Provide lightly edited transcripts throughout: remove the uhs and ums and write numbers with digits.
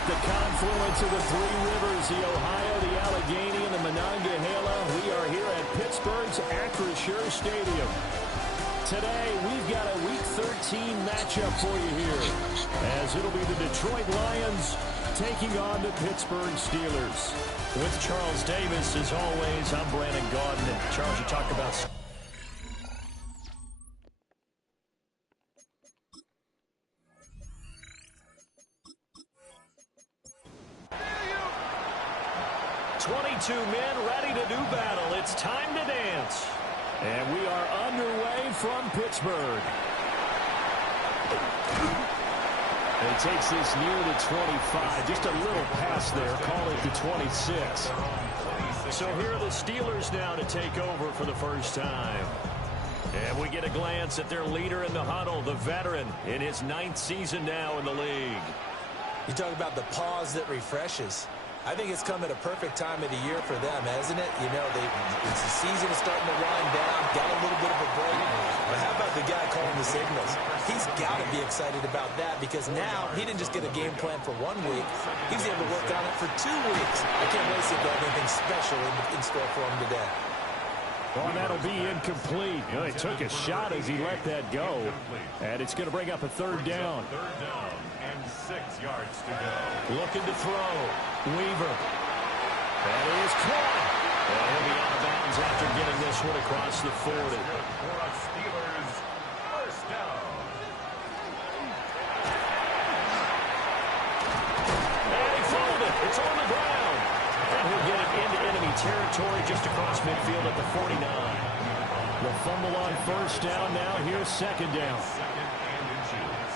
At the confluence of the three rivers, the Ohio, the Allegheny, and the Monongahela, we are here at Pittsburgh's Acrisure Stadium. Today, we've got a Week 13 matchup for you here, as it'll be the Detroit Lions taking on the Pittsburgh Steelers. With Charles Davis, as always, I'm Brandon Gaudin. And Charles, you talk about... 22 men ready to do battle. It's time to dance. And we are underway from Pittsburgh. And he takes this near the 25. Just a little pass there. Call it the 26. So here are the Steelers now to take over for the first time. And we get a glance at their leader in the huddle, the veteran, in his 9th season now in the league. You talk about the pause that refreshes. I think it's come at a perfect time of the year for them, hasn't it? You know, it's the season is starting to wind down, got a little bit of a break. But how about the guy calling the signals? He's got to be excited about that because now he didn't just get a game plan for 1 week. He was able to work on it for 2 weeks. I can't wait to see if they have anything special in store for him today. Well, that'll be incomplete. You know, he took a shot as he let that go. And it's going to bring up a third down. Third down and 6 yards to go. Looking to throw. Weaver. That is caught. And he'll be out of bounds after getting this one across the 40. For a Steelers first down. And he fumbled it. It's on the ground. And he'll get it into enemy territory just across midfield at the 49. The fumble on first down now. Here's second down. Second and inches.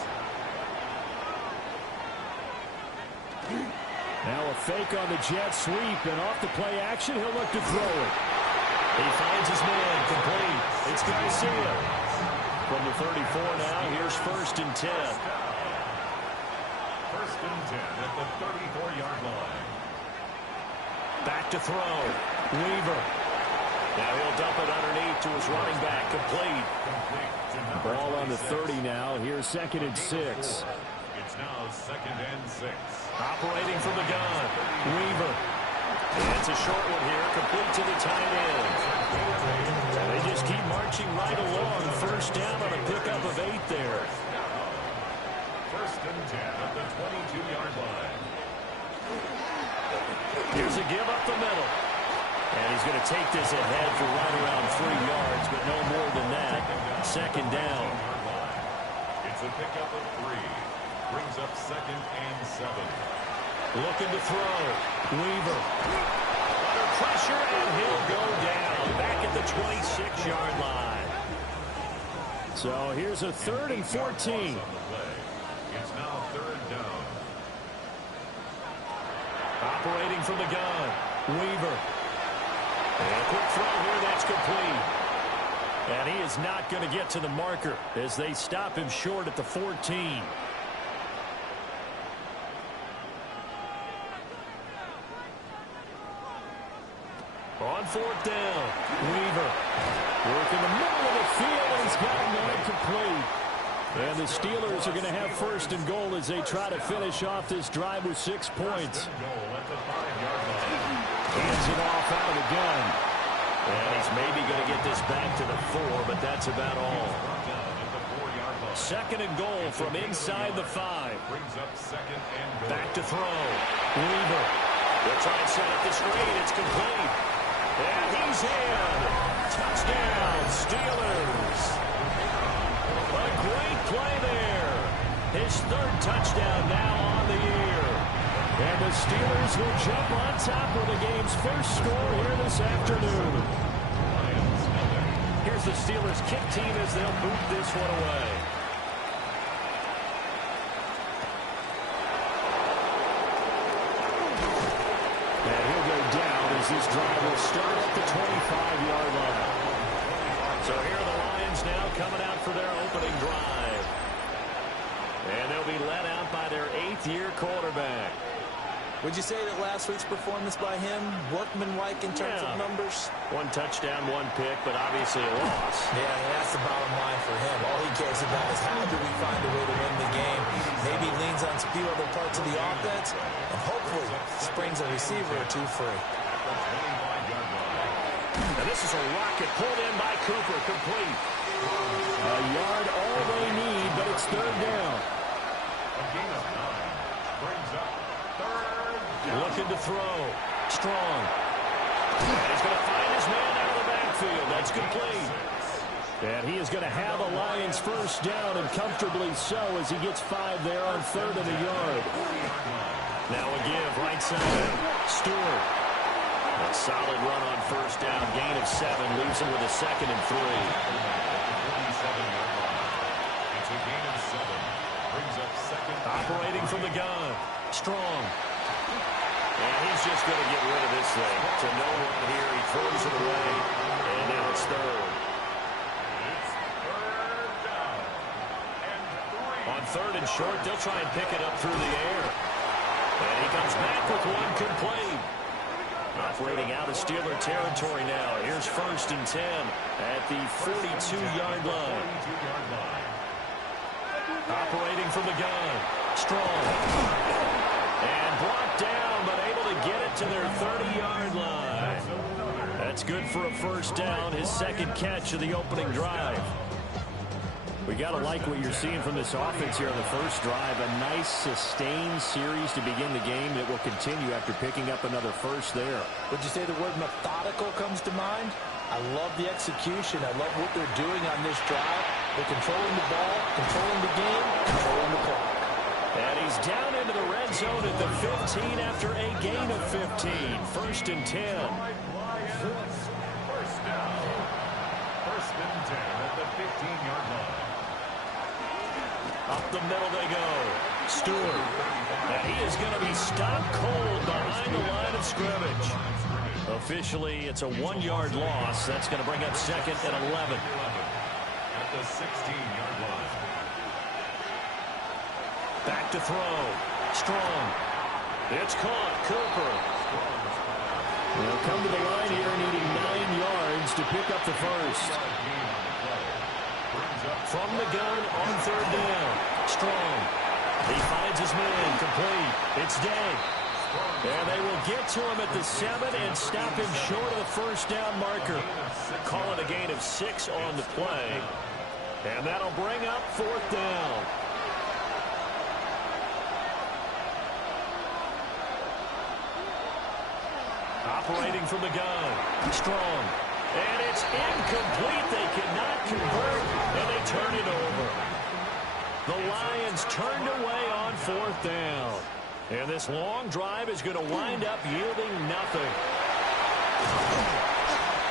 Now a fake on the jet sweep, and off the play action, he'll look to throw it. He finds his man, complete. It's Garcia. From the 34 now, here's first and 10. First and 10 at the 34-yard line. Back to throw. Weaver. Now he'll dump it underneath to his running back, complete. Ball on the 30 now, here's second and 6. It's now second and 6. Operating from the gun. Weaver. And it's a short one here, complete to the tight end. And they just keep marching right along. First down on a pickup of 8 there. First and 10 at the 22-yard line. Here's a give up the middle. And he's going to take this ahead for right around 3 yards, but no more than that. Second down. It's a pickup of 3. Brings up second and 7. Looking to throw. Weaver. Under pressure, and he'll go down. Back at the 26-yard line. So here's a 3rd and 14. It's now third down. Operating from the gun. Weaver. And a quick throw here, that's complete. And he is not going to get to the marker as they stop him short at the 14. On fourth down, Weaver. Working the middle of the field, and he's got him incomplete. And the Steelers are going to have first and goal as they try to finish off this drive with 6 points. Hands it off out of the gun. And he's maybe going to get this back to the 4, but that's about all. Second and goal from inside the 5. Back to throw. Weaver. They'll try and set up the screen. It's complete. And he's in. Touchdown, Steelers. A great play there. His 3rd touchdown now on the year. And the Steelers will jump on top of the game's first score here this afternoon. Here's the Steelers kick team as they'll boot this one away. And he'll go down as this drive will start at the 25-yard line. So here are the Lions now coming out for their opening drive. And they'll be led out by their 8th-year quarterback. Would you say that last week's performance by him, workmanlike in terms of numbers? 1 touchdown, 1 pick, but obviously a loss. Yeah, and that's the bottom line for him. All he cares about is how do we find a way to win the game. Maybe leans on a few other parts of the offense, and hopefully springs a receiver or two free. And this is a rocket pulled in by Cooper, complete. A yard all they need, but it's 3rd down. A gain of 9 brings up 3rd down. Looking to throw. Strong. And he's going to find his man out of the backfield. That's complete. And he is going to have a Lions 1st down, and comfortably so as he gets 5 there on 3rd and a yard. Now a give right side. Stewart. A solid run on 1st down. Gain of 7 leaves him with a 2nd and 3. It's a gain of 7. Brings up 2nd. Operating from the gun. Strong. And he's just going to get rid of this thing. To no one here. He throws it away. And now it's 3rd. It's 3rd down. And 3. On 3rd and short, they'll try and pick it up through the air. And he comes back with 1 complete. Operating out of Steeler territory now. Here's 1st and 10 at the 42-yard line. Operating from the gun. Strong. And brought down, but able to get it to their 30-yard line. That's good for a 1st down, his 2nd catch of the opening drive. We got to like what you're seeing from this offense here on the 1st drive. A nice, sustained series to begin the game that will continue after picking up another 1st there. Would you say the word methodical comes to mind? I love the execution. I love what they're doing on this drive. They're controlling the ball, controlling the game, controlling the clock. And he's down into the red zone at the 15 after a gain of 15. 1st and 10. 1st down. 1st and 10 at the 15-yard line. Up the middle they go. Stewart. And he is going to be stopped cold behind the line of scrimmage. Officially, it's a 1-yard loss. That's going to bring up 2nd and 11. At the 16-yard line. Back to throw. Strong. It's caught. Cooper. They'll come to the line here needing 9 yards to pick up the 1st. From the gun on 3rd down. Strong. He finds his man. Complete. It's Day. And they will get to him at the 7 and stop him short of the 1st down marker. Call it a gain of 6 on the play. And that'll bring up 4th down. Operating from the gun. Strong. And it's incomplete. They cannot convert, and they turn it over. The Lions turned away on 4th down. And this long drive is going to wind up yielding nothing.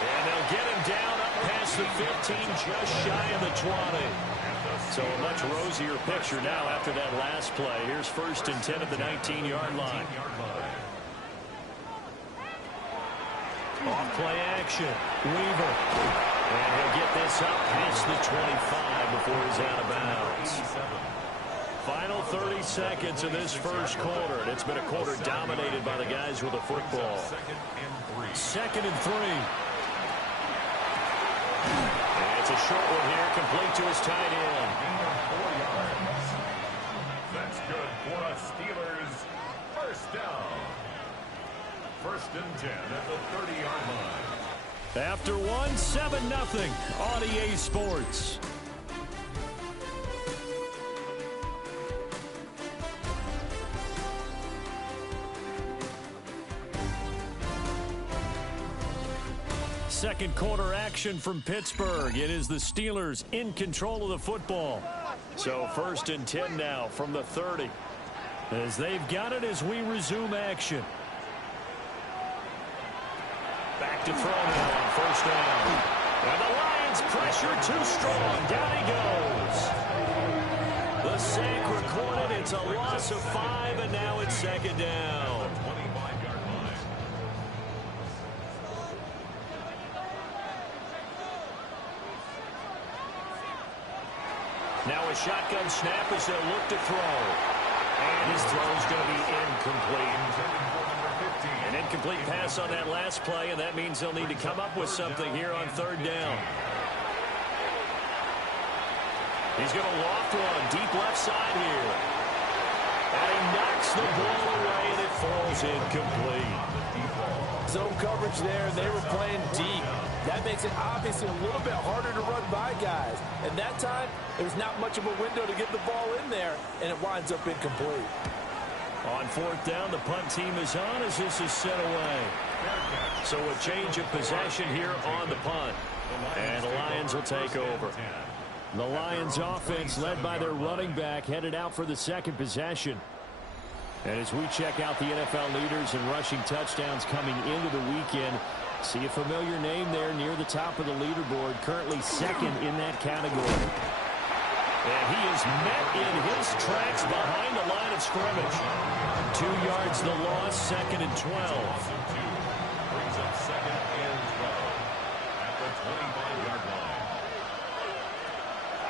And they'll get him down up past the 15, just shy of the 20. So a much rosier picture now after that last play. Here's 1st and 10 at the 19-yard line. Off play action. Weaver. And he'll get this up past the 25 before he's out of bounds. Final 30 seconds of this 1st quarter. And it's been a quarter dominated by the guys with the football. 2nd and 3. And it's a short one here, complete to his tight end. That's good for a Steelers 1st down. 1st and 10 at the 30-yard line. After 7-0 on EA Sports. Second quarter action from Pittsburgh. It is the Steelers in control of the football. So 1st and 10 now from the 30. As they've got it as we resume action. Back to throw now on 1st down. And the Lions pressure too strong. Down he goes. The sack recorded. It's a loss of 5, and now it's 2nd down. 25-yard line. Now a shotgun snap as they'll look to throw. And his throw is going to be incomplete. Incomplete pass on that last play, and that means they'll need to come up with something here on third down. He's going to loft one deep left side here. And he knocks the ball away, and it falls incomplete. Zone coverage there, and they were playing deep. That makes it obviously a little bit harder to run by guys. And that time, there's not much of a window to get the ball in there, and it winds up incomplete. On fourth down, the punt team is on as this is set away. So a change of possession here on the punt. And the Lions will take over. The Lions offense led by their running back headed out for the second possession. And as we check out the NFL leaders in rushing touchdowns coming into the weekend, see a familiar name there near the top of the leaderboard, currently second in that category. And he is met in his tracks behind the line of scrimmage. 2 yards the loss, second and 12. Brings up second and 12 at the 25-yard line.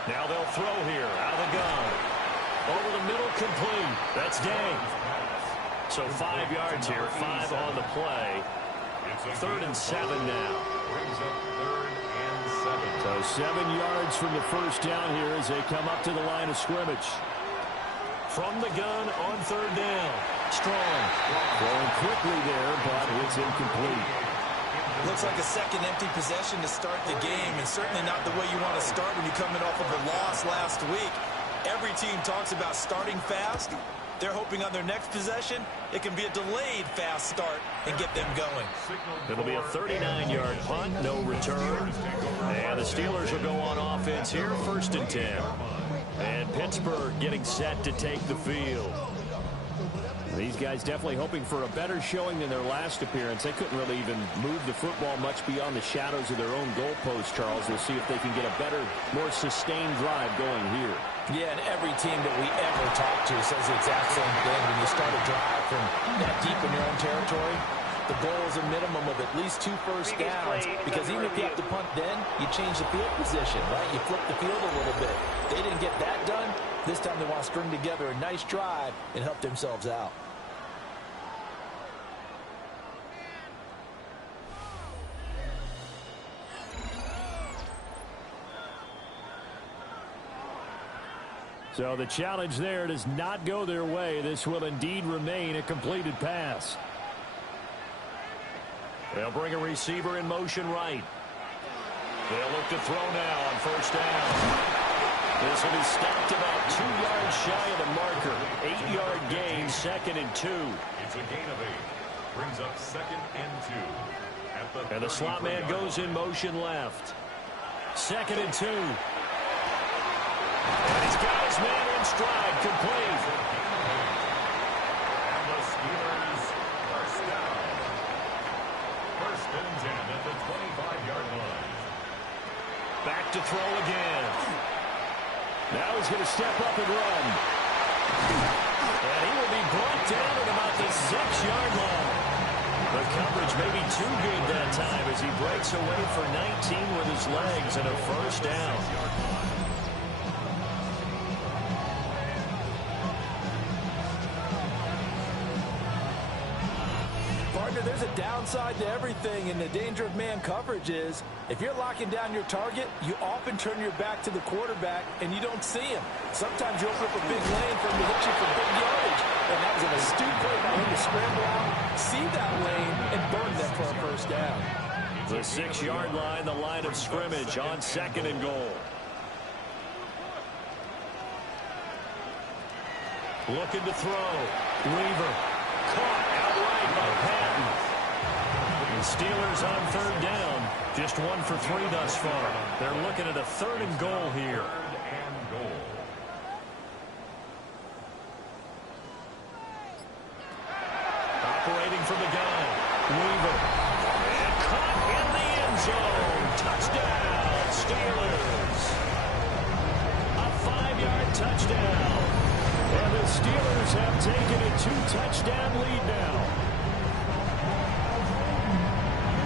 Now they'll throw here out of the gun. Over the middle, complete. That's Dang. So 5 yards here, 5 on the play. Third and 7 now. Brings up third and 7. So 7 yards from the first down here as they come up to the line of scrimmage. From the gun on third down. Strong. Throwing quickly there, but it's incomplete. Looks like a second empty possession to start the game, and certainly not the way you want to start when you're coming off of a loss last week. Every team talks about starting fast. They're hoping on their next possession, it can be a delayed fast start and get them going. It'll be a 39-yard punt, no return. And the Steelers will go on offense here, first and 10. And Pittsburgh getting set to take the field. These guys definitely hoping for a better showing than their last appearance. They couldn't really even move the football much beyond the shadows of their own goalpost, Charles. We'll see if they can get a better, more sustained drive going here. Yeah, and every team that we ever talk to says the exact same thing. When you start a drive from that deep in your own territory, the goal is a minimum of at least 2 first downs, because even if you have to punt then, you change the field position, right? You flip the field a little bit. They didn't get that done. This time they want to string together a nice drive and help themselves out. So the challenge there does not go their way. This will indeed remain a completed pass. They'll bring a receiver in motion right. They'll look to throw now on first down. This will be stopped about 2 yards shy of the marker. 8-yard gain, second and 2. It's a gain of 8. Brings up second and 2. And the slot man goes in motion left. Second and 2. And he's got his man in stride, complete. And the Steelers first down. First and 10 at the 25-yard line. Back to throw again. Now he's going to step up and run. And he will be brought down at about the 6-yard line. The coverage may be too good that time as he breaks away for 19 with his legs and a first down. There's a downside to everything, and the danger of man coverage is if you're locking down your target, you often turn your back to the quarterback and you don't see him. Sometimes you open up a big lane for him to hit you for big yardage, and that was an astute play by him to scramble out, see that lane, and burn them for a first down. The 6-yard line, the line of scrimmage on second and goal. Looking to throw. Weaver caught outright by Patton. The Steelers on third down. Just 1 for 3 thus far. They're looking at a third and goal here. Operating from the gun. Weaver. And caught in the end zone. Touchdown, Steelers. A 5-yard touchdown. And the Steelers have taken a 2-touchdown lead now.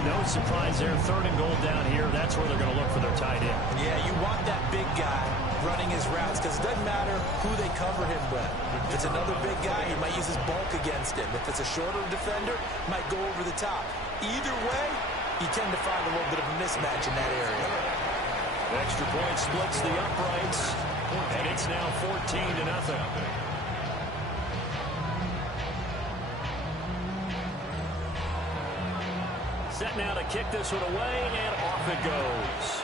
No surprise there. Third and goal down here. That's where they're going to look for their tight end. Yeah, you want that big guy running his routes because it doesn't matter who they cover him with. If it's another big guy, he might use his bulk against him. If it's a shorter defender, he might go over the top. Either way, you tend to find a little bit of a mismatch in that area. Extra point splits the uprights, and it's now 14-0. Set now to kick this one away, and off it goes.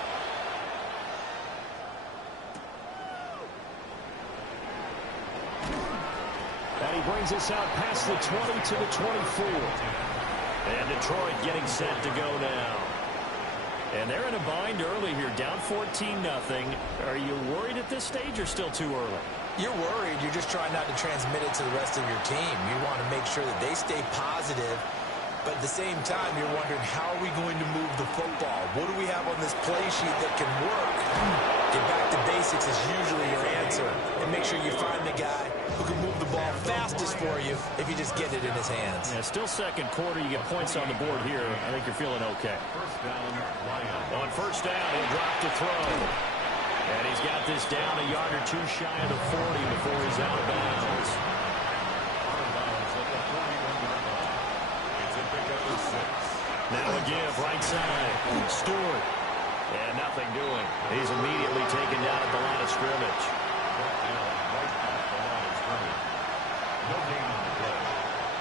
And he brings us out past the 20 to the 24. And Detroit getting set to go now. And they're in a bind early here, down 14-0. Are you worried at this stage or still too early? You're worried. You're just trying not to transmit it to the rest of your team. You want to make sure that they stay positive. But at the same time, you're wondering, how are we going to move the football? What do we have on this play sheet that can work? Get back to basics is usually your answer. And make sure you find the guy who can move the ball fastest for you if you just get it in his hands. Yeah, still second quarter. You get points on the board here. I think you're feeling okay. On first down, he'll drop to throw. And he's got this down a yard or two shy of the 40 before he's out of bounds. Now a give, right side. Stewart. And nothing doing. He's immediately taken down at the line of scrimmage. No gain on the play.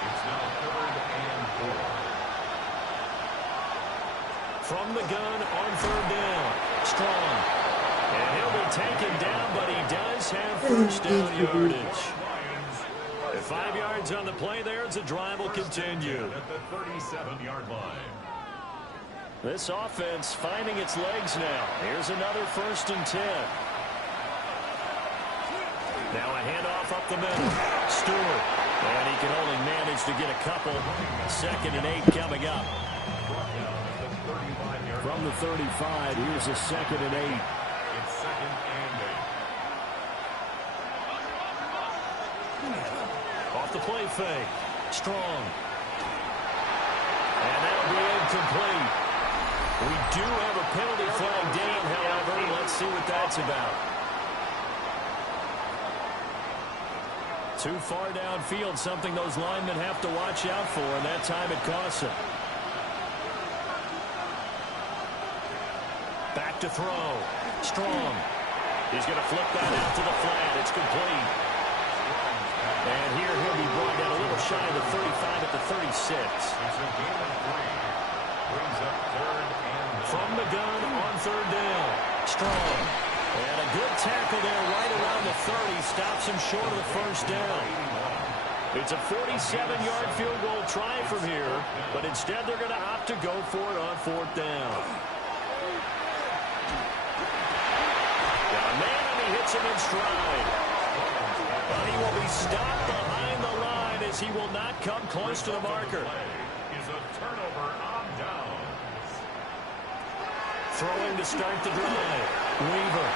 It's now 3rd and 4. From the gun on 3rd down. Strong. And he'll be taken down, but he does have first down yardage. 5 yards on the play there as the drive will continue. At the 37-yard line. This offense finding its legs now. Here's another 1st and 10. Now a handoff up the middle. Stewart. And he can only manage to get a couple. 2nd and 8 coming up. From the 35, here's a 2nd and 8. It's 2nd and 8. Off the play fake. Strong. And that'll be incomplete. We do have a penalty flag down, however. Let's see what that's about. Too far downfield, something those linemen have to watch out for, and that time it costs them. Back to throw. Strong. He's going to flip that out to the flat. It's complete. And here he'll be brought down a little shy of the 35 at the 36. It's a gain of 3. Brings up 3rd and 1. From the gun on 3rd down. Strong. And a good tackle there right around the 30. Stops him short of the 1st down. It's a 47-yard field goal try from here, but instead they're going to opt to go for it on 4th down. Got a man, and he hits him in stride. But he will be stopped behind the line as he will not come close to the marker. Is a turnover on downs. Throwing to start the drive. Weaver.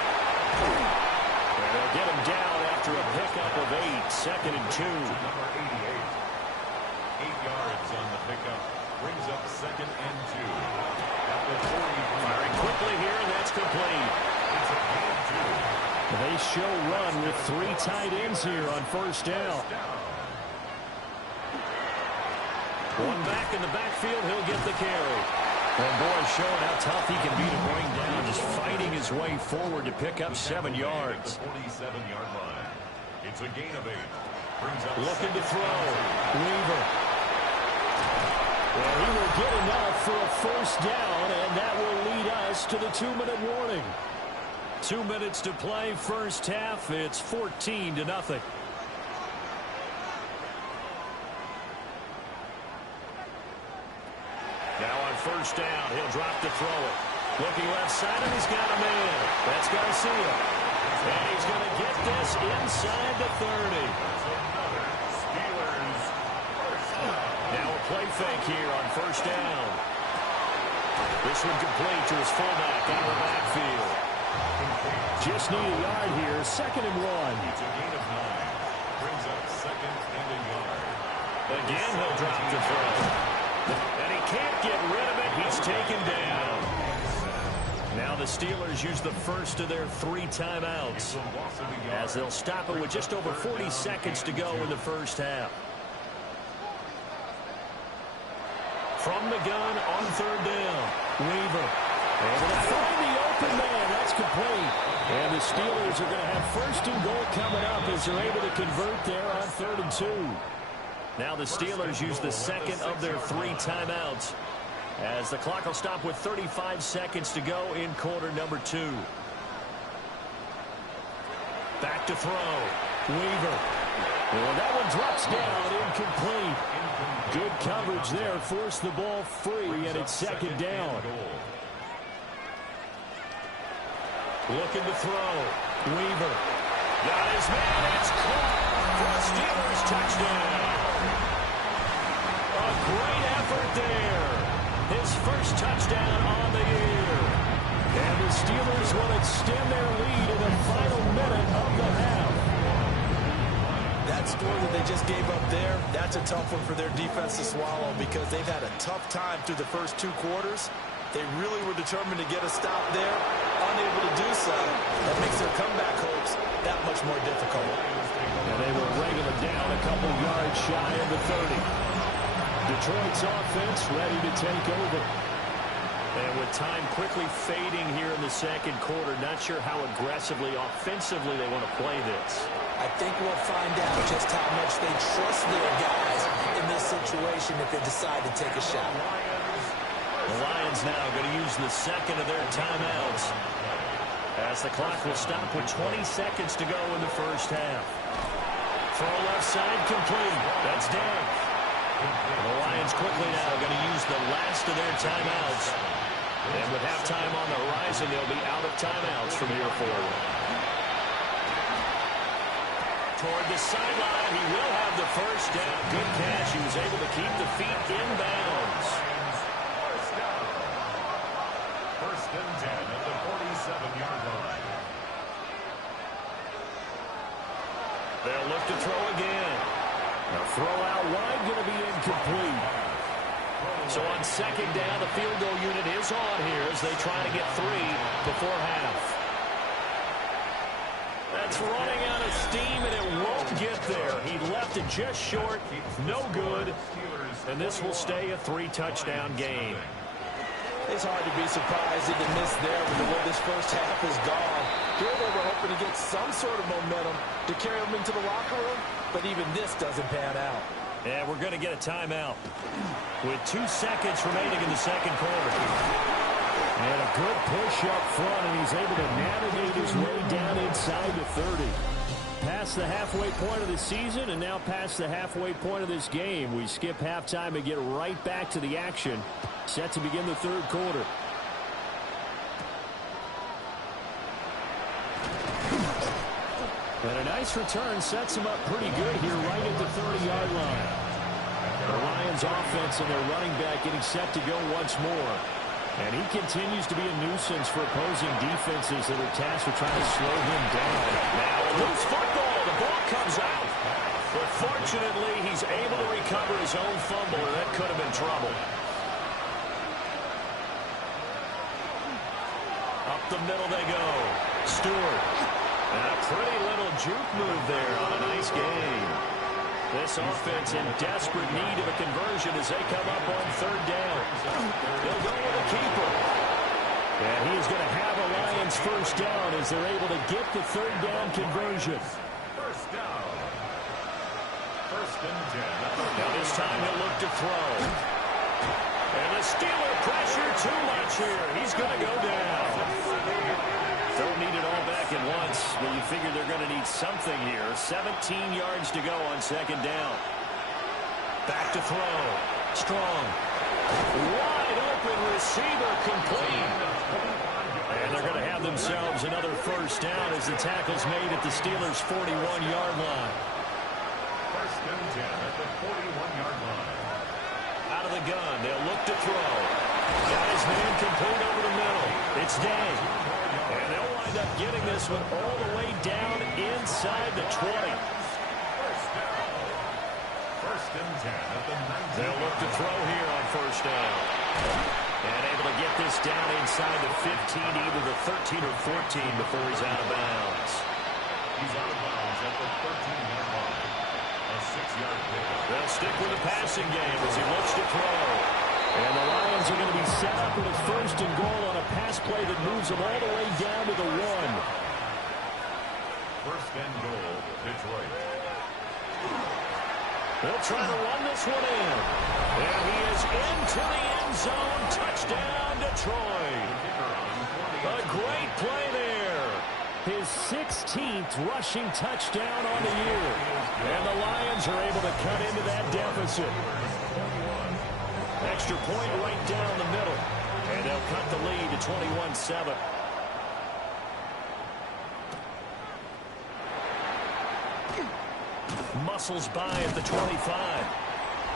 And they'll get him down after a pickup of 8. 2nd and 2. Number 88. 8 yards on the pickup. Brings up 2nd and 2. At the 40. Firing quickly here, and that's complete. It's a gain of 2. They show run with 3 tight ends here on 1st down. One back in the backfield, he'll get the carry. And boy, showing how tough he can be to bring down, just fighting his way forward to pick up 7 yards. The 47-yard line. It's a gain of 8. Brings up Looking to throw. Weaver. Well, he will get enough for a 1st down, and that will lead us to the 2-minute warning. 2 minutes to play, 1st half. It's 14-0. Now on 1st down, he'll drop to throw it. Looking left side, and he's got a man. That's Garcia. And he's going to get this inside the 30. Now a play fake here on 1st down. This one complete to his fullback out of the backfield. Just need a yard here, 2nd and 1. It's a gain of 9. Brings up 2nd and a yard. Again, he'll drop to throw. And he can't get rid of it. He's taken down. Now the Steelers use the first of their 3 timeouts as they'll stop it with just over 40 seconds to go in the first half. From the gun on 3rd down, Weaver. Able to find the open man. That's complete. And the Steelers are going to have 1st and goal coming up as they're able to convert there on 3rd and 2. Now the Steelers use the second of their 3 timeouts as the clock will stop with 35 seconds to go in quarter number 2. Back to throw. Weaver. Well, that one drops down, incomplete. Good coverage there, forced the ball free, and it's 2nd down. Looking to throw. Weaver. Got his man. It's caught for a Steelers touchdown. A great effort there. His first touchdown on the year. And the Steelers will extend their lead in the final minute of the half. That score that they just gave up there, that's a tough one for their defense to swallow because they've had a tough time through the first 2 quarters. They really were determined to get a stop there, unable to do so. That makes their comeback hopes that much more difficult. And they were ringing them down a couple yards shy of the 30. Detroit's offense ready to take over. And with time quickly fading here in the 2nd quarter, not sure how aggressively, offensively they want to play this. I think we'll find out just how much they trust their guys in this situation if they decide to take a shot. The Lions now going to use the second of their timeouts as the clock will stop with 20 seconds to go in the first half. Throw left side complete. That's down. The Lions quickly now going to use the last of their timeouts. And with halftime on the horizon, they'll be out of timeouts from here forward. Toward the sideline, he will have the first down. Good catch. He was able to keep the feet in bounds. First and 10 at the 47-yard line. They'll look to throw again. A throw out wide going to be incomplete. So on 2nd down, the field goal unit is on here as they try to get 3 before half. That's running out of steam, and it won't get there. He left it just short. No good. And this will stay a 3-touchdown game. It's hard to be surprised at the miss there with the way this first half has gone. Here they were hoping to get some sort of momentum to carry them into the locker room, but even this doesn't pan out. Yeah, we're going to get a timeout with 2 seconds remaining in the 2nd quarter. And a good push up front, and he's able to navigate his way down inside the 30. Past the halfway point of the season, and now past the halfway point of this game. We skip halftime and get right back to the action. Set to begin the 3rd quarter. And a nice return sets him up pretty good here right at the 30-yard line. The Lions offense and their running back getting set to go once more. And he continues to be a nuisance for opposing defenses that are tasked with trying to slow him down. Now a loose football. The ball comes out. But fortunately, he's able to recover his own fumble, and that could have been trouble. Up the middle they go. Stewart. And a pretty little juke move there on a nice game. This offense in desperate need of a conversion as they come up on 3rd down. They'll go with a keeper. And he is going to have a Lions first down as they're able to get the 3rd down conversion. First down. First and 10. Now this time he'll look to throw. And the Steeler pressure too much here. He's going to go down. Don't need it all back at once, but you figure they're going to need something here. 17 yards to go on 2nd down. Back to throw. Strong. Wide open receiver complete. And they're going to have themselves another first down as the tackle's made at the Steelers' 41-yard line. First and 10 at the 41-yard line. Out of the gun, they'll look to throw. Got his man complete over the middle. It's Day. And they'll wind up getting this one all the way down inside the 20. First down. First and 10 at the 19. They'll look to throw here on first down. And able to get this down inside the 15, either the 13 or 14 before he's out of bounds. He's out of bounds at the 13-yard line. A 6-yard pickup. They'll stick with the passing game as he looks to throw. And the Lions are going to be set up with a 1st and goal on a pass play that moves them all the way down to the 1. 1st and goal, Detroit. They'll try to run this one in. And he is into the end zone. Touchdown, Detroit. A great play there. His 16th rushing touchdown on the year. And the Lions are able to cut into that deficit. Extra point right down the middle. And they'll cut the lead to 21-7. Muscles by at the 25.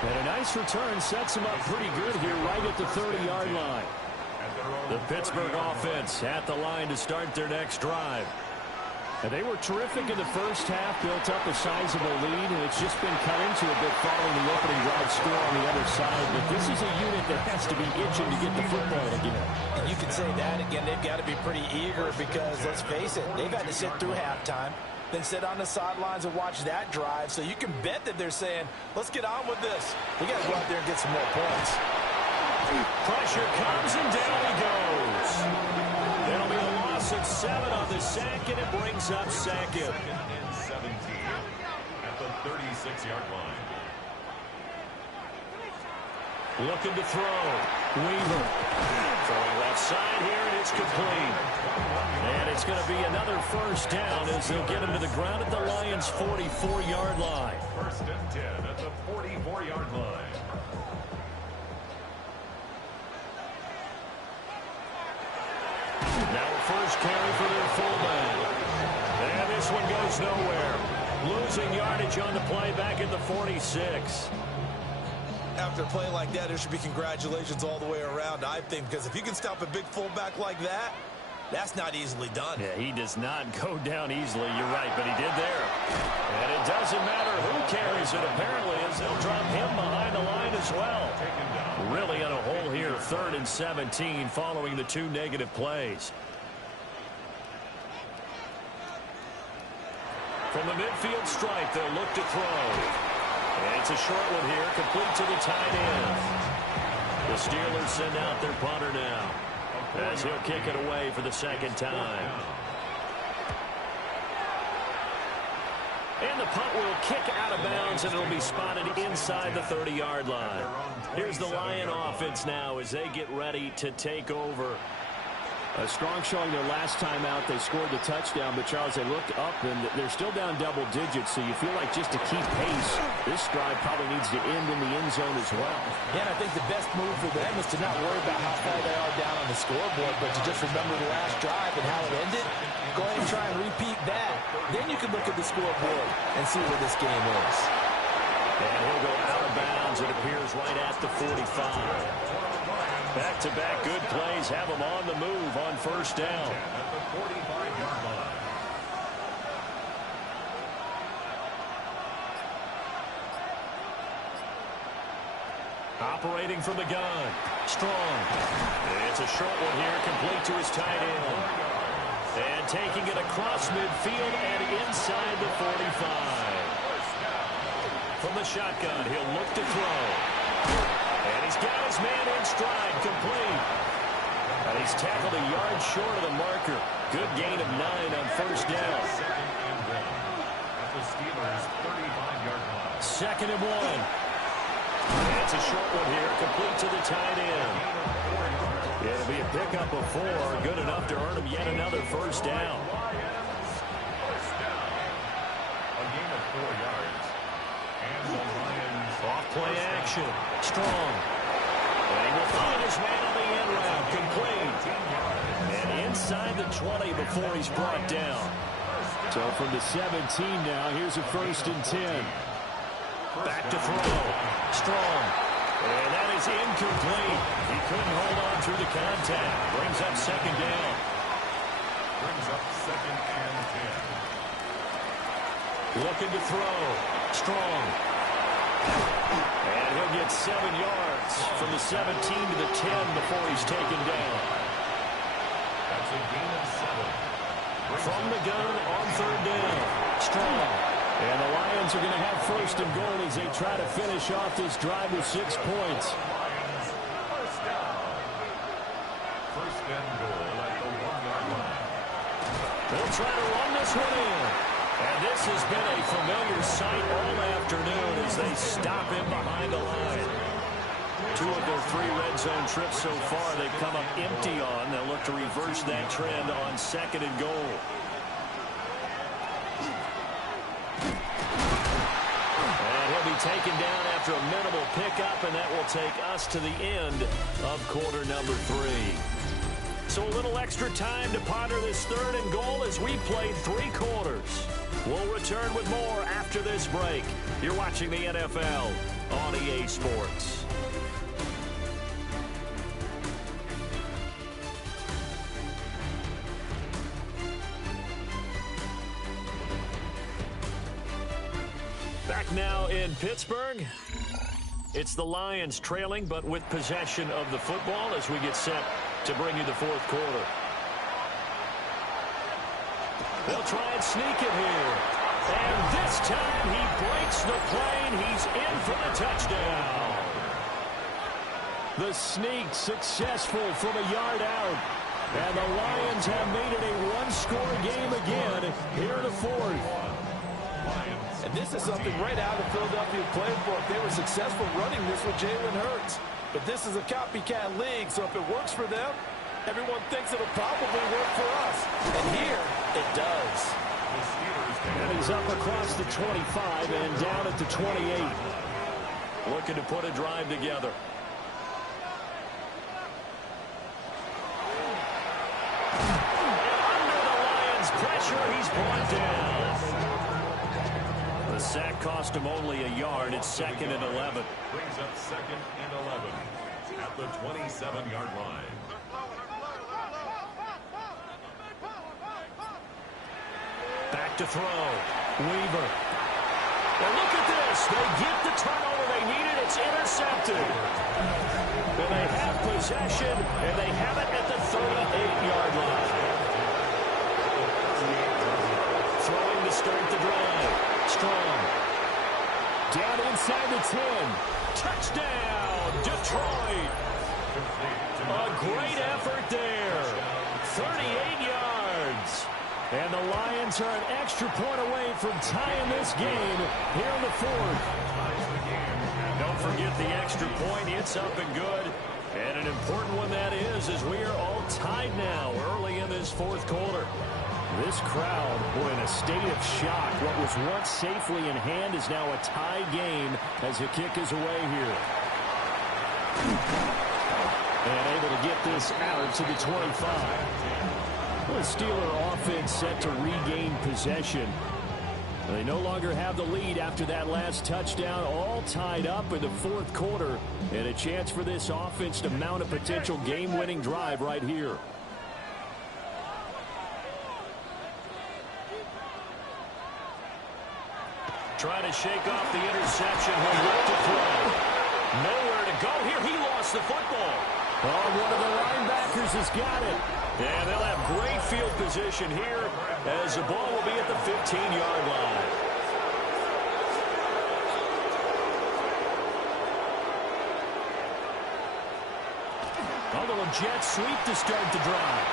And a nice return sets him up pretty good here right at the 30-yard line. The Pittsburgh offense at the line to start their next drive. And they were terrific in the first half, built up a sizable lead, and it's just been cut into a bit following the opening drive score on the other side. But this is a unit that has to be itching to get the football again. And you can say that again. They've got to be pretty eager because, let's face it, they've had to sit through halftime, then sit on the sidelines and watch that drive. So you can bet that they're saying, let's get on with this. We got to go out there and get some more points. Pressure comes and down he goes. That'll be a loss of 7 on the sack, and it brings up second. 2nd and 17 at the 36-yard line. Looking to throw. Weaver. Throwing left side here, and it's complete. And it's going to be another 1st down as they'll get him to the ground at the Lions' 44-yard line. 1st and 10 at the 44-yard line. Now a 1st carry for their fullback. And this one goes nowhere. Losing yardage on the play back at the 46. After a play like that, there should be congratulations all the way around, I think, because if you can stop a big fullback like that, that's not easily done. Yeah, he does not go down easily. You're right, but he did there. And it doesn't matter who carries it, apparently, as they'll drop him behind the line as well. Really on a hole here, 3rd and 17 following the 2 negative plays. From the midfield stripe, they'll look to throw. And it's a short one here, complete to the tight end. The Steelers send out their punter now, as he'll kick it away for the 2nd time. And the punt will kick out of bounds, and it'll be spotted inside the 30-yard line. Here's the Lion offense now as they get ready to take over. A strong showing their last time out. They scored the touchdown, but, Charles, they looked up, and they're still down double digits, so you feel like just to keep pace, this drive probably needs to end in the end zone as well. Yeah, and I think the best move for them is to not worry about how far they are down on the scoreboard, but to just remember the last drive and how it ended. Go ahead and try and repeat that. Then you can look at the scoreboard and see where this game is. And he'll go out of bounds, it appears, right at the 45. Back-to-back good plays have them on the move on 1st down. At the 45-yard line. Operating from the gun. Strong. It's a short one here, complete to his tight end. And taking it across midfield and inside the 45. From the shotgun, he'll look to throw. And he's got his man in stride, complete. And he's tackled a yard short of the marker. Good gain of 9 on 1st down. 2nd and 1 at the Steelers' 35-yard line. 2nd and 1. And it's a short one here, complete to the tight end. It'll be a pickup of 4, good enough to earn him yet another 1st down. First down. A gain of 4 yards. And the Lions Off-play action. Strong. And he will find his man on the end round. Complete. And inside the 20 before he's brought down. So from the 17 now, here's a 1st and 10. Back to throw. Strong. And that is incomplete. He couldn't hold on through the contact. Brings up 2nd down. brings up 2nd and 10. Looking to throw. Strong. And he'll get 7 yards from the 17 to the 10 before he's taken down. That's a gain of 7. From the gun on 3rd down. Strong. And the Lions are going to have 1st and goal as they try to finish off this drive with 6 points. Lions, 1st down. 1st and goal at the 1-yard line. They'll try to run this one in. And this has been a familiar sight all afternoon as they stop him behind the line. 2 of their 3 red zone trips so far they've come up empty on. They'll look to reverse that trend on 2nd and goal. And he'll be taken down after a minimal pickup, and that will take us to the end of quarter number 3. So a little extra time to ponder this 3rd and goal as we played 3 quarters. We'll return with more after this break. You're watching the NFL on EA Sports. Back now in Pittsburgh. It's the Lions trailing, but with possession of the football as we get set to bring you the 4th quarter. They'll try and sneak it here. And this time he breaks the plane. He's in for the touchdown. The sneak successful from a yard out. And the Lions have made it a 1-score game again here in the 4th. And this is something right out of Philadelphia playbook. They were successful running this with Jalen Hurts. But this is a copycat league, so if it works for them, everyone thinks it'll probably work for us. And here, it does. And he's up across the 25 and down at the 28. Looking to put a drive together. And under the Lions' pressure, he's brought down. The sack cost him only a yard. It's 2nd and 11. Brings up 2nd and 11 at the 27-yard line. Back to throw. Weaver. And look at this. They get the turnover they needed. It's intercepted. And they have possession, and they have it at the 38-yard line. Throwing to start the drive. Strong. Down inside the 10. Touchdown, Detroit. A great effort there. 38 yards. And the Lions are an extra point away from tying this game here in the 4th. And don't forget the extra point. It's up and good. And an important one that is, as we are all tied now early in this 4th quarter. This crowd, boy, in a state of shock. What was once safely in hand is now a tie game as the kick is away here. And able to get this out to the 25. The Steeler offense set to regain possession. They no longer have the lead after that last touchdown, all tied up in the 4th quarter, and a chance for this offense to mount a potential game-winning drive right here. Trying to shake off the interception. He'll look to throw. Nowhere to go here. He lost the football. Oh, one of the linebackers has got it. And they'll have great field position here as the ball will be at the 15-yard line. A little jet sweep to start the drive.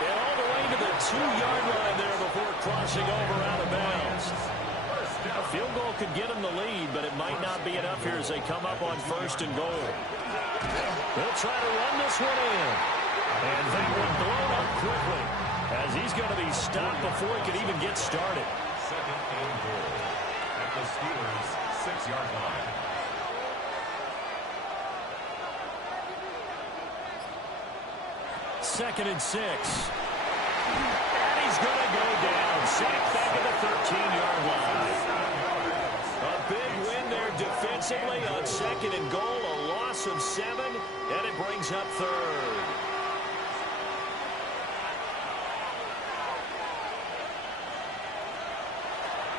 And all the way to the 2-yard line there before crossing over out of bounds. A field goal could get them the lead, but it might not be enough here as they come up on 1st and goal. They'll try to run this one in. And that one blown up quickly as he's going to be stopped before he can even get started. 2nd and goal at the Steelers' 6-yard line. Second and 6. And he's going to go down. Sacked back at the 13-yard line. A big win there defensively on 2nd and goal. A loss of 7, and it brings up 3rd.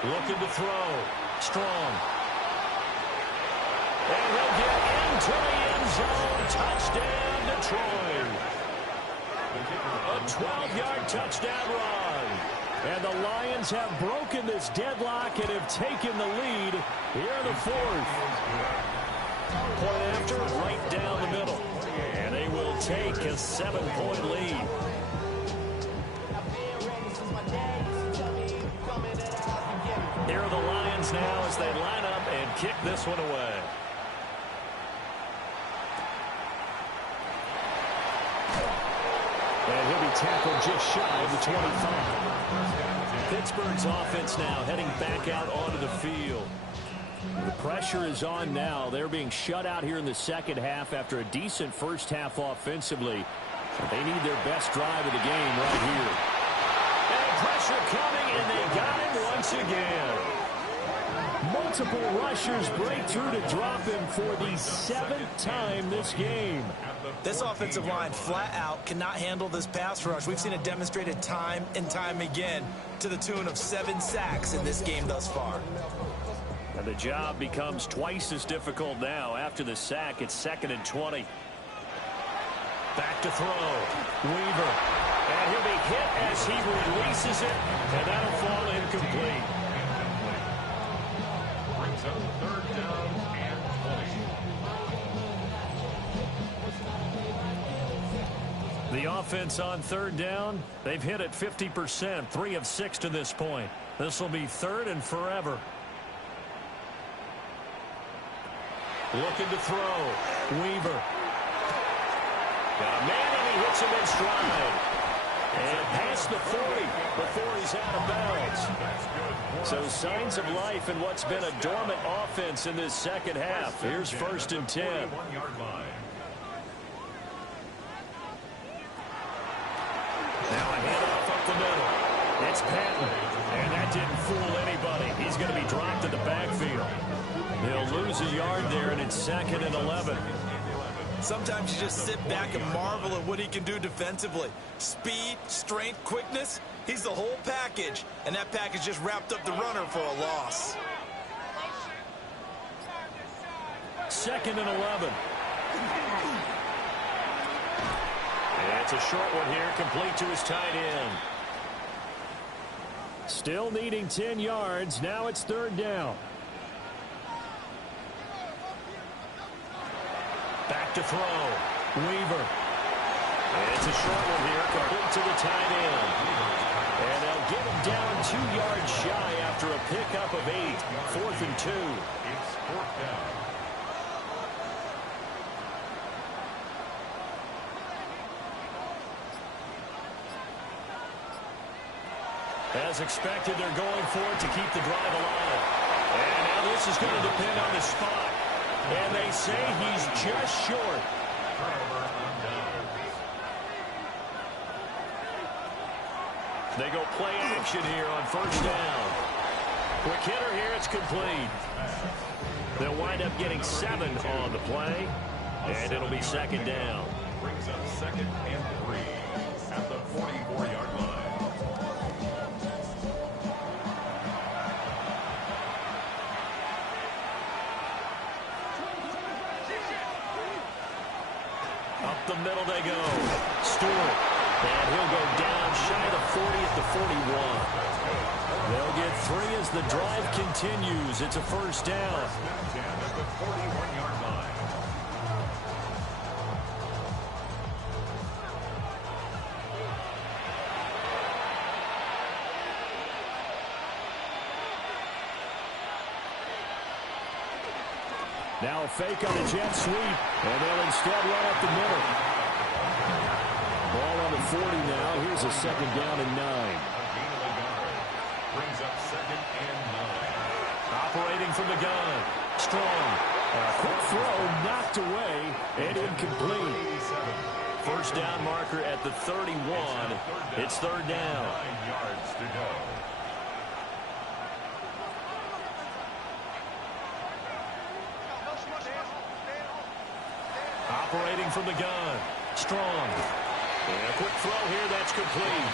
Looking to throw. Strong. And he'll get into the end zone. Touchdown, Detroit. A 12-yard touchdown run. And the Lions have broken this deadlock and have taken the lead here in the fourth. Point after, right down the middle. And they will take a 7-point lead. Here are the Lions now as they line up and kick this one away. And he'll be tackled just shy of the 25. Pittsburgh's offense now heading back out onto the field. The pressure is on now. They're being shut out here in the second half after a decent first half offensively. They need their best drive of the game right here. And pressure coming, and they got him once again. Multiple rushers break through to drop him for the 7th time this game. This offensive line flat out cannot handle this pass rush. We've seen it demonstrated time and time again to the tune of 7 sacks in this game thus far. And the job becomes twice as difficult now. After the sack, it's 2nd and 20. Back to throw. Weaver. And he'll be hit as he releases it, and that'll fall incomplete. Brings up 3rd down and 20. The offense on 3rd down, they've hit it 50%, 3 of 6 to this point. This will be 3rd and forever. Looking to throw. Weaver. Got a man, and he hits him in stride. And past the 40 before he's out of bounds. So signs of life in what's been a dormant offense in this second half. Here's 1st and 10. Now a handoff up the middle. It's Patton. And that didn't fool anybody. He's going to be dropped in the backfield. They'll lose a yard there, and it's 2nd and 11. Sometimes you just sit back and marvel at what he can do defensively. Speed, strength, quickness, he's the whole package. And that package just wrapped up the runner for a loss. 2nd and 11. And it's a short one here, complete to his tight end. Still needing 10 yards. Now it's 3rd down. Back to throw. Weaver. And it's a short one here, complete to the tight end. And they'll get him down 2 yards shy after a pickup of 8. 4th and 2. It's 4th down. As expected, they're going for it to keep the drive alive. And now this is going to depend on the spot. And they say he's just short. They go play action here on 1st down. Quick hitter here, it's complete. They'll wind up getting 7 on the play. And it'll be 2nd down. Brings up 2nd and 3 at the 44-yard line. Up the middle they go. Stewart. And he'll go down shy of the 40 at the 41. They'll get 3 as the drive continues. It's a 1st down. At the 41-yard line. Now a fake on a jet sweep, and they'll instead run up the middle. Ball on the 40 now. Here's a 2nd down and 9. Brings up 2nd and 9. Operating from the gun. Strong. A quick throw knocked away and incomplete. 1st down marker at the 31. It's 3rd down. 9 yards to go. Operating from the gun. Strong. And a quick throw here, that's complete.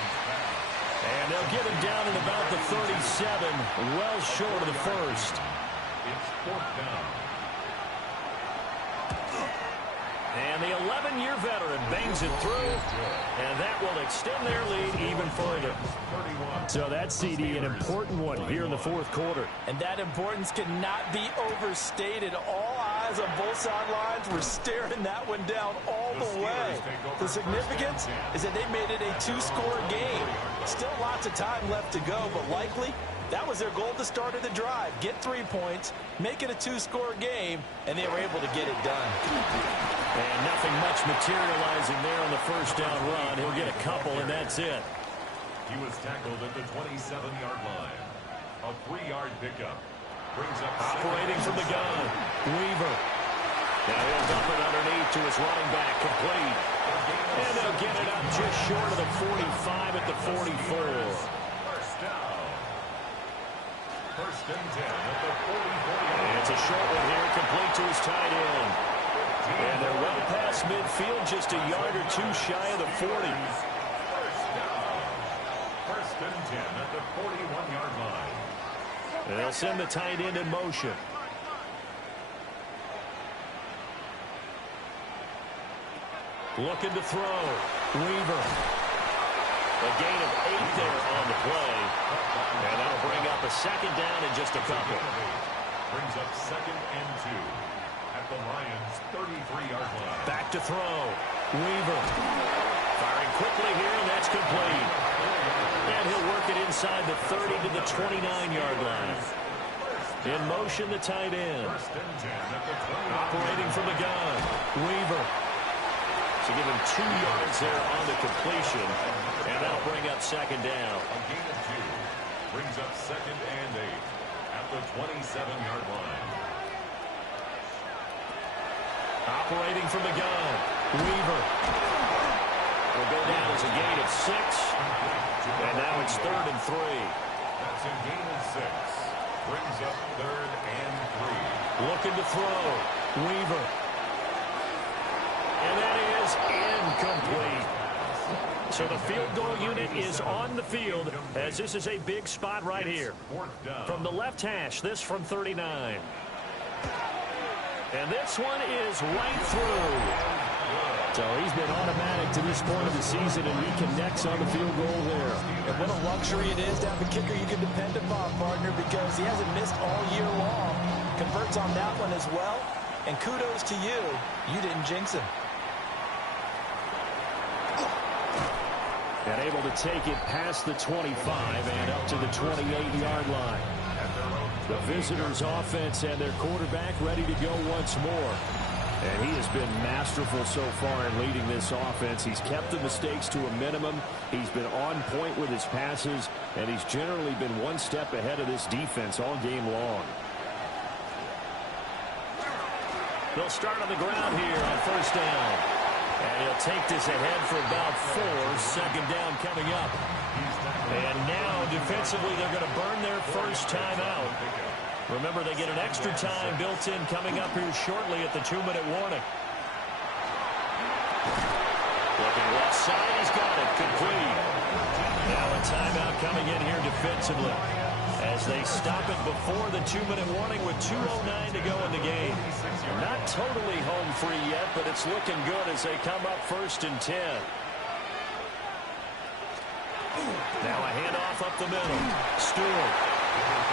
And they'll get him down at about the 37, well short of the first. It's fourth down. And the 11-year veteran bangs it through, and that will extend their lead even further. So that's, CD, an important one here in the fourth quarter. And that importance cannot be overstated. All eyes on both sidelines were staring that one down all the way. The significance is that they made it a two-score game. Still lots of time left to go, but likely that was their goal at the start of the drive. Get 3 points, make it a two-score game, and they were able to get it done. And nothing much materializing there on the first down run. He'll get a couple, and that's it. He was tackled at the 27-yard line. A 3-yard pickup. Brings up operating from the gun. Weaver. Now he'll dump it underneath to his running back, complete. And they'll get it up just short of the 45 at the 44. First down. First and 10 at the 44. And it's a short one here, complete to his tight end. And they're well past midfield, just a yard or two shy of the 40. First down. First and 10 at the 41-yard line. And they'll send the tight end in motion. Looking to throw. Weaver. A gain of 8 there on the play. And that'll bring up a second down in just a couple. Brings up second and 2 at the Lions' 33-yard line. Back to throw. Weaver. Firing quickly here, and that's complete. And he'll work it inside the 30 to the 29-yard line. In motion, the tight end. Operating from the gun. Weaver. So give him 2 yards there on the completion. And that'll bring up second down. A gain of 2. Brings up second and 8 at the 27-yard line. Operating from the gun. Weaver. Will go down as a gain of 6. And now it's third and 3. That's a gain of 6. Brings up third and 3. Looking to throw. Weaver. And that is incomplete. So the field goal unit is on the field as this is a big spot right here. From the left hash, this from 39. And this one is right through. So he's been automatic to this point of the season, and he connects on the field goal there. And what a luxury it is to have a kicker you can depend upon, partner, because he hasn't missed all year long. Converts on that one as well. And kudos to you. You didn't jinx him. And able to take it past the 25 and up to the 28-yard line. The visitors' offense and their quarterback ready to go once more. And he has been masterful so far in leading this offense. He's kept the mistakes to a minimum. He's been on point with his passes, and he's generally been one step ahead of this defense all game long. They'll start on the ground here on first down. And he'll take this ahead for about 4. Second down coming up. And now, defensively, they're going to burn their first timeout. Remember, they get an extra time built in coming up here shortly at the 2-minute warning. Looking left side, he's got it. Complete. Now a timeout coming in here defensively as they stop it before the 2-minute warning with 2:09 to go in the game. Not totally home free yet, but it's looking good as they come up first and 10. Now a handoff up the middle. Stewart.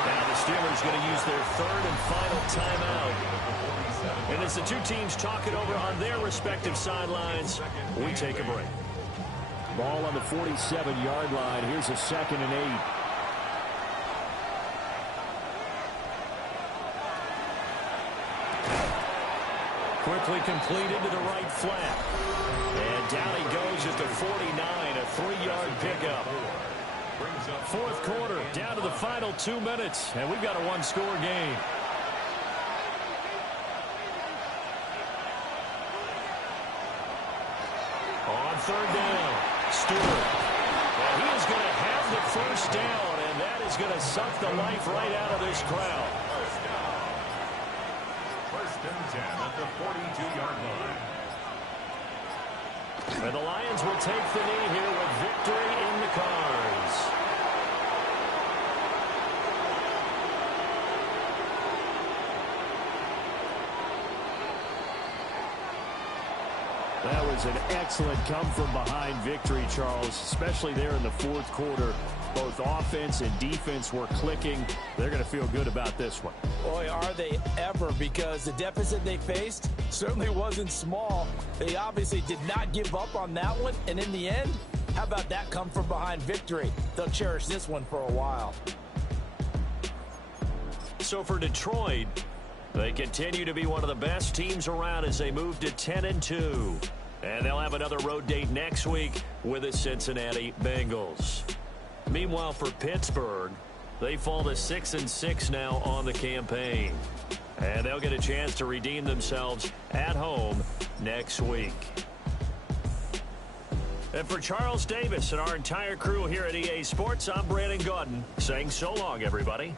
Now the Steelers going to use their third and final timeout. And as the two teams talk it over on their respective sidelines, we take a break. Ball on the 47-yard line. Here's a second and 8. Quickly completed to the right flat. And down he goes at the 49, a 3-yard pickup. Fourth quarter, down to the final 2 minutes, and we've got a one-score game. On third down, Stewart. Well, he is going to have the first down, and that is going to suck the life right out of this crowd. First and 10 at the 42-yard line. And the Lions will take the knee here with victory in the cards. That was an excellent come-from-behind victory, Charles, especially there in the fourth quarter. Both offense and defense were clicking. They're going to feel good about this one. Boy, are they ever, because the deficit they faced certainly wasn't small. They obviously did not give up on that one, and in the end, how about that come-from-behind victory? They'll cherish this one for a while. So for Detroit, they continue to be one of the best teams around as they move to 10-2. And they'll have another road date next week with the Cincinnati Bengals. Meanwhile, for Pittsburgh, they fall to 6-6 now on the campaign. And they'll get a chance to redeem themselves at home next week. And for Charles Davis and our entire crew here at EA Sports, I'm Brandon Gaudin saying so long, everybody.